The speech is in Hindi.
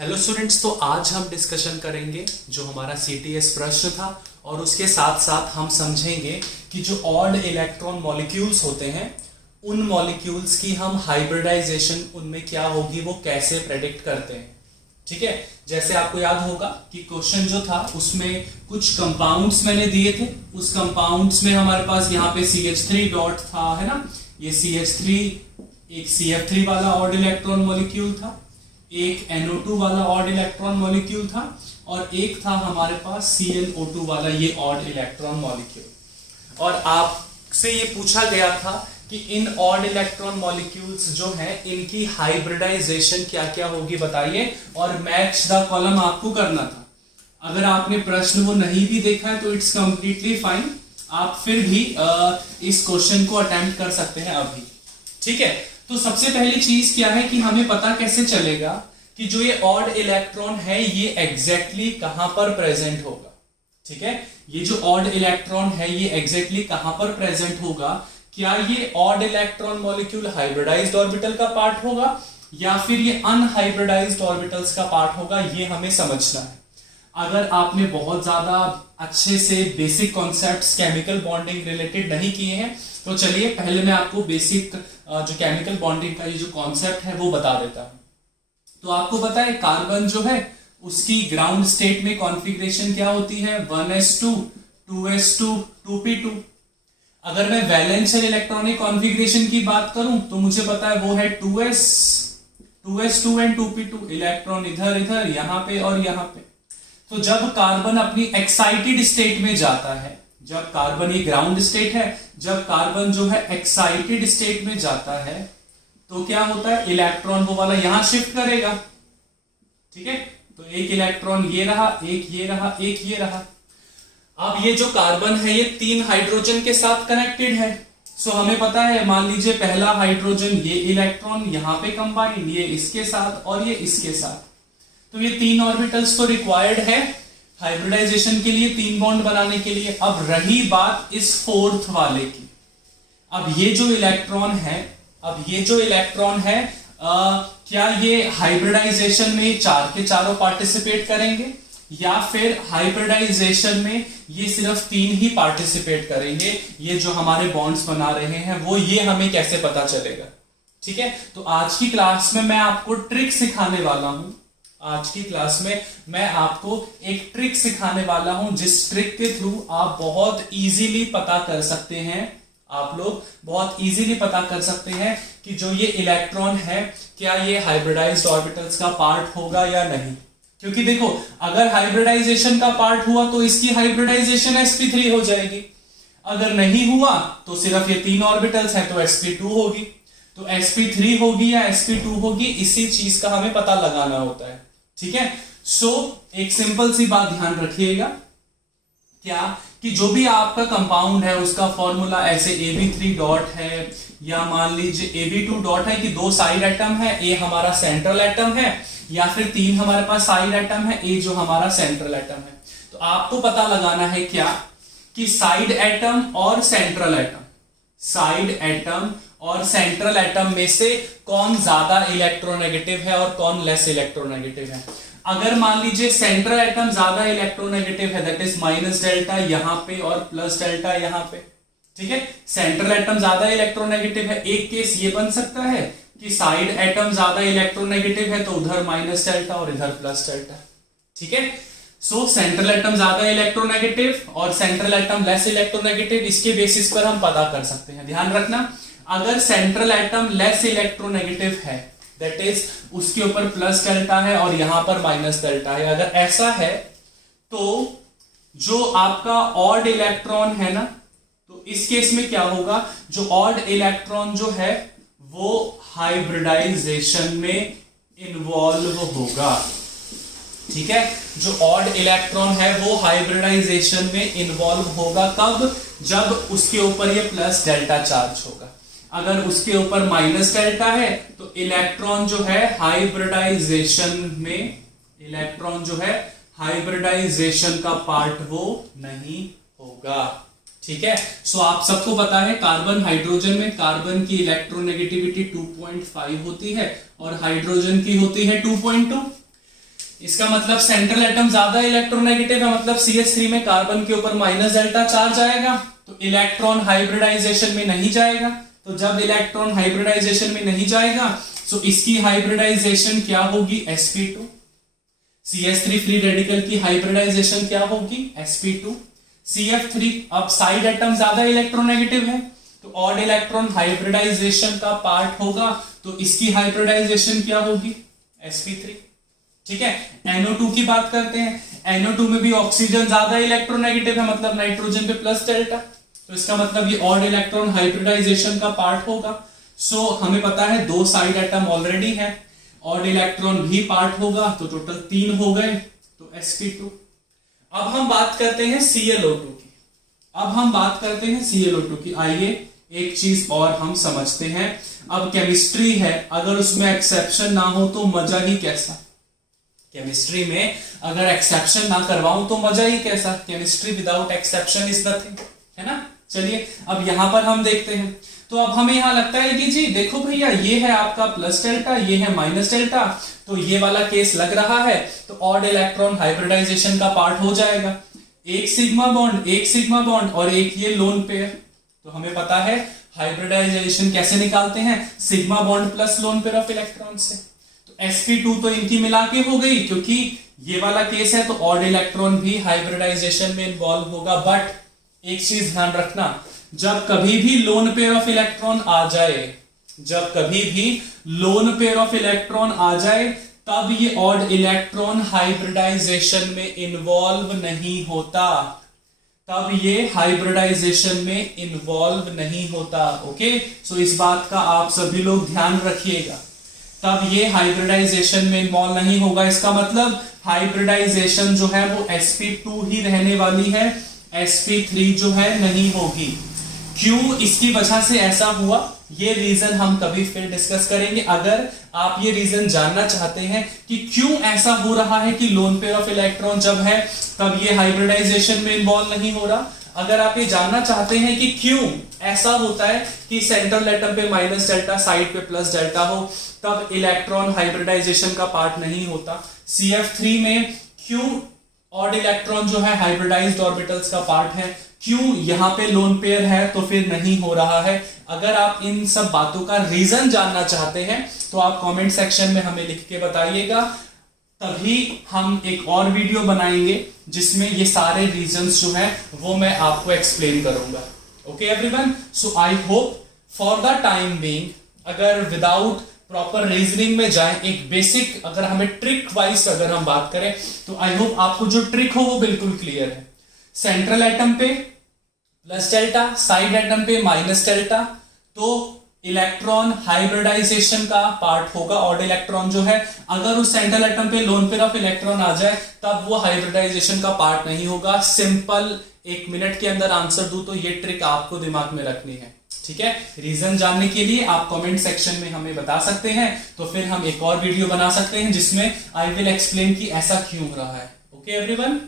हेलो स्टूडेंट्स, तो आज हम डिस्कशन करेंगे जो हमारा सीटीएस प्रश्न था और उसके साथ साथ हम समझेंगे कि जो ऑड इलेक्ट्रॉन मॉलिक्यूल्स होते हैं उन मॉलिक्यूल्स की हम हाइब्रिडाइजेशन उनमें क्या होगी वो कैसे प्रेडिक्ट करते हैं। ठीक है, जैसे आपको याद होगा कि क्वेश्चन जो था उसमें कुछ कंपाउंड्स मैंने दिए थे। उस कंपाउंड्स में हमारे पास यहाँ पे CH3 डॉट था, है ना। ये CH3 एक CF3 वाला ऑड इलेक्ट्रॉन मॉलिक्यूल था, एक NO2 वाला ऑड इलेक्ट्रॉन मॉलिक्यूल था और एक था हमारे पास ClO2 वाला ये ऑड इलेक्ट्रॉन मॉलिक्यूल। और आपसे ये पूछा गया था कि इन ऑड इलेक्ट्रॉन मॉलिक्यूल्स जो हैं इनकी हाइब्रिडाइजेशन क्या क्या होगी बताइए, और मैच द कॉलम आपको करना था। अगर आपने प्रश्न वो नहीं भी देखा है तो इट्स कंप्लीटली फाइन, आप फिर भी इस क्वेश्चन को अटेम्प्ट कर सकते हैं अभी। ठीक है, तो सबसे पहली चीज क्या है कि हमें पता कैसे चलेगा कि जो ये ऑड इलेक्ट्रॉन है ये एग्जैक्टली कहां पर प्रेजेंट होगा। ठीक है, ये जो ऑड इलेक्ट्रॉन है ये एग्जैक्टली कहां पर प्रेजेंट होगा। क्या ये odd electron molecule hybridised orbital का पार्ट होगा या फिर ये अनहाइब्रिडाइज्ड ऑर्बिटल्स का पार्ट होगा, ये हमें समझना है। अगर आपने बहुत ज्यादा अच्छे से basic concepts chemical bonding related नहीं किए हैं तो चलिए पहले मैं आपको बेसिक जो केमिकल बॉन्डिंग का ये जो कॉन्सेप्ट है वो बता देता हूं। तो आपको पता है कार्बन जो है उसकी ग्राउंड स्टेट में कॉन्फ़िगरेशन क्या होती है, 1s2 2s2 2p2। अगर मैं वैलेंशियल इलेक्ट्रॉनिक कॉन्फ़िगरेशन की बात करूं तो मुझे पता है वो है 2s2 एंड 2p2। इलेक्ट्रॉन इधर इधर यहां पे और यहां पे। तो जब कार्बन अपनी एक्साइटेड स्टेट में जाता है, जब कार्बन ये ग्राउंड स्टेट है, जब कार्बन जो है एक्साइटेड स्टेट में जाता है तो क्या होता है, इलेक्ट्रॉन वो वाला यहां शिफ्ट करेगा। ठीक है, तो एक इलेक्ट्रॉन ये रहा, एक ये रहा, एक ये रहा। अब ये जो कार्बन है ये 3 हाइड्रोजन के साथ कनेक्टेड है। सो हमें पता है, मान लीजिए पहला हाइड्रोजन ये इलेक्ट्रॉन यहां पे कंबाइन, ये इसके साथ और ये इसके साथ। तो ये 3 ऑर्बिटल्स तो रिक्वायर्ड है हाइब्रिडाइजेशन के लिए, 3 बॉन्ड बनाने के लिए। अब रही बात इस 4th वाले की। अब ये जो इलेक्ट्रॉन है, क्या ये हाइब्रिडाइजेशन में 4 के चारों पार्टिसिपेट करेंगे या फिर हाइब्रिडाइजेशन में ये सिर्फ 3 ही पार्टिसिपेट करेंगे। ये जो हमारे बॉन्ड्स बना रहे हैं वो ये हमें कैसे पता चलेगा। ठीक है, तो आज की क्लास में मैं आपको ट्रिक सिखाने वाला हूं। आज की क्लास में मैं आपको एक ट्रिक सिखाने वाला हूं जिस ट्रिक के थ्रू आप बहुत इजीली पता कर सकते हैं, आप लोग बहुत इजीली पता कर सकते हैं कि जो ये इलेक्ट्रॉन है क्या ये हाइब्रिडाइज्ड ऑर्बिटल्स का पार्ट होगा या नहीं। क्योंकि देखो, अगर हाइब्रिडाइजेशन का पार्ट हुआ तो इसकी हाइब्रिडाइजेशन sp3 हो जाएगी, अगर नहीं हुआ तो सिर्फ ये 3 ऑर्बिटल्स हैं तो sp2 होगी। तो sp3 होगी या sp2 होगी, इसी चीज का हमें पता लगाना होता है। ठीक है, सो एक सिंपल सी बात ध्यान रखिएगा, क्या कि जो भी आपका कंपाउंड है उसका फॉर्मूला ऐसे Ab3 डॉट है या मान लीजिए Ab2 डॉट है कि 2 साइड एटम है, A हमारा सेंट्रल एटम है, या फिर 3 हमारे पास साइड एटम है, A जो हमारा सेंट्रल एटम है। तो आपको पता लगाना है क्या कि साइड एटम और सेंट्रल एटम, साइड एटम और सेंट्रल एटम में से कौन ज्यादा इलेक्ट्रोनेगेटिव है और कौन लेस इलेक्ट्रोनेगेटिव है। अगर मान लीजिए सेंट्रल एटम ज्यादा इलेक्ट्रोनेगेटिव है, दैट इज माइनस डेल्टा यहां पे और प्लस डेल्टा यहां पे। ठीक है, सेंट्रल एटम ज्यादा इलेक्ट्रोनेगेटिव है। एक केस ये बन सकता है कि साइड एटम ज्यादा इलेक्ट्रोनेगेटिव है तो उधर माइनस डेल्टा और इधर प्लस डेल्टा। ठीक है, सो सेंट्रल एटम ज्यादा इलेक्ट्रोनेगेटिव और सेंट्रल एटम लेस इलेक्ट्रोनेगेटिव, इसके बेसिस पर हम पता कर सकते हैं। ध्यान रखना, अगर सेंट्रल एटम लेस इलेक्ट्रोनेगेटिव है दैट इज उसके ऊपर प्लस डेल्टा है और यहां पर माइनस डेल्टा है, अगर ऐसा है तो जो आपका ऑड इलेक्ट्रॉन है ना, तो इस केस में क्या होगा, जो ऑड इलेक्ट्रॉन जो है वो हाइब्रिडाइजेशन में इन्वॉल्व होगा। ठीक है, जो ऑड इलेक्ट्रॉन है वो हाइब्रिडाइजेशन में इन्वॉल्व होगा। कब, जब उसके ऊपर ये प्लस डेल्टा चार्ज होगा। अगर उसके ऊपर माइनस डेल्टा है तो इलेक्ट्रॉन जो है हाइब्रिडाइजेशन में, इलेक्ट्रॉन जो है हाइब्रिडाइजेशन का पार्ट वो नहीं होगा। ठीक है, सो आप सबको पता है कार्बन हाइड्रोजन में कार्बन की इलेक्ट्रोनेगेटिविटी 2.5 होती है और हाइड्रोजन की होती है 2.2। इसका मतलब सेंट्रल एटम ज्यादा इलेक्ट्रोनेगेटिव है, मतलब CH3 में कार्बन के ऊपर माइनस डेल्टा चार्ज आएगा, तो इलेक्ट्रॉन हाइब्रिडाइजेशन में नहीं जाएगा। तो जब इलेक्ट्रॉन हाइब्रिडाइजेशन में नहीं जाएगा तो इसकी हाइब्रिडाइजेशन क्या होगी, sp2। CH3 फ्री रेडिकल की हाइब्रिडाइजेशन क्या होगी, sp2 CF3। अब साइड एटम ज्यादा इलेक्ट्रोनेगेटिव है तो ऑड इलेक्ट्रॉन हाइब्रिडाइजेशन का पार्ट होगा, तो इसकी हाइब्रिडाइजेशन क्या होगी, sp3। ठीक है, NO2 की बात करते हैं। NO2 में भी ऑक्सीजन ज्यादा इलेक्ट्रोनेगेटिव है, मतलब नाइट्रोजन पे प्लस डेल्टा, तो इसका मतलब ये ऑड इलेक्ट्रॉन हाइब्रिडाइजेशन का पार्ट होगा। सो हमें पता है 2 साइड एटम ऑलरेडी है, ऑड इलेक्ट्रॉन भी पार्ट होगा, तो टोटल 3 हो गए, तो sp2। अब हम बात करते हैं ClO2 की। आइए एक चीज और हम समझते हैं। अब केमिस्ट्री है, अगर उसमें एक्सेप्शन ना हो तो मजा ही कैसा। केमिस्ट्री में अगर एक्सेप्शन ना करवाऊं तो मजा ही कैसा। Chemistry without exception is nothing, है ना। चलिए अब यहां पर हम देखते हैं, तो अब हमें यहां लगता है कि जी देखो भैया, ये है आपका प्लस डेल्टा, ये है माइनस डेल्टा, तो ये वाला केस लग रहा है, तो ऑड इलेक्ट्रॉन हाइब्रिडाइजेशन का पार्ट हो जाएगा। एक सिग्मा बॉन्ड और एक ये लोन पेयर। तो हमें पता है हाइब्रिडाइजेशन कैसे निकालते हैं, sigma bond plus lone pair of electron से। तो sp2 तो इनकी मिला के हो गई, क्योंकि ये वाला केस है तो ऑड इलेक्ट्रॉन भी हाइब्रिडाइजेशन में इन्वॉल्व होगा। बट एक चीज ध्यान रखना, जब कभी भी लोन पेयर ऑफ इलेक्ट्रॉन आ जाए, तब ये ऑड इलेक्ट्रॉन हाइब्रिडाइजेशन में इन्वॉल्व नहीं होता। ओके, सो इस बात का आप सभी लोग ध्यान रखिएगा, तब ये हाइब्रिडाइजेशन में इन्वॉल्व नहीं होगा। इसका मतलब हाइब्रिडाइजेशन जो है वो sp2 ही रहने वाली है, sp3 जो है नहीं होगी। क्यों इसकी वजह से ऐसा हुआ, ये रीजन हम कभी फिर डिस्कस करेंगे। अगर आप ये रीजन जानना चाहते हैं कि क्यों ऐसा हो रहा है कि लोन पेयर ऑफ इलेक्ट्रॉन जब है तब ये हाइब्रिडाइजेशन में इन्वॉल्व नहीं हो रहा, अगर आप ये जानना चाहते हैं कि क्यों ऐसा होता है कि सेंट्रल एटम पे माइनस डेल्टा, साइड पे प्लस डेल्टा हो, तब इलेक्ट्रॉन हाइब्रिडाइजेशन का पार्ट नहीं होता। CF3 में क्यों ऑड इलेक्ट्रॉन जो है हाइब्रिडाइज्ड ऑर्बिटल्स का पार्ट है, क्यों यहां पे लोन पेयर है तो फिर नहीं हो रहा है। अगर आप इन सब बातों का रीजन जानना चाहते हैं तो आप कमेंट सेक्शन में हमें लिख के बताइएगा, तभी हम एक और वीडियो बनाएंगे जिसमें ये सारे रीजंस जो है वो मैं आपको एक्सप्लेन करूंगा। Okay everyone, so I hope for the time being, अगर विदाउट प्रॉपर रीजनिंग में जाए, एक बेसिक अगर हमें ट्रिक वाइज अगर हम बात करें, तो आई होप आपको जो ट्रिक हो वो बिल्कुल क्लियर है। सेंट्रल एटम पे प्लस डेल्टा, साइड एटम पे माइनस डेल्टा, तो इलेक्ट्रॉन हाइब्रिडाइजेशन का पार्ट होगा ऑड इलेक्ट्रॉन जो है। अगर उस सेंट्रल एटम पे लोन पेयर ऑफ इलेक्ट्रॉन आ जाए तब वो हाइब्रिडाइजेशन का पार्ट नहीं होगा। सिंपल, 1 मिनट के अंदर आंसर दूं तो ये ट्रिक आपको दिमाग में रखनी है। ठीक है, रीजन जानने के लिए आप कमेंट सेक्शन में हमें बता सकते हैं, तो फिर हम एक और वीडियो बना सकते हैं जिसमें आई विल एक्सप्लेन कि ऐसा क्यों हो रहा है। Okay everyone.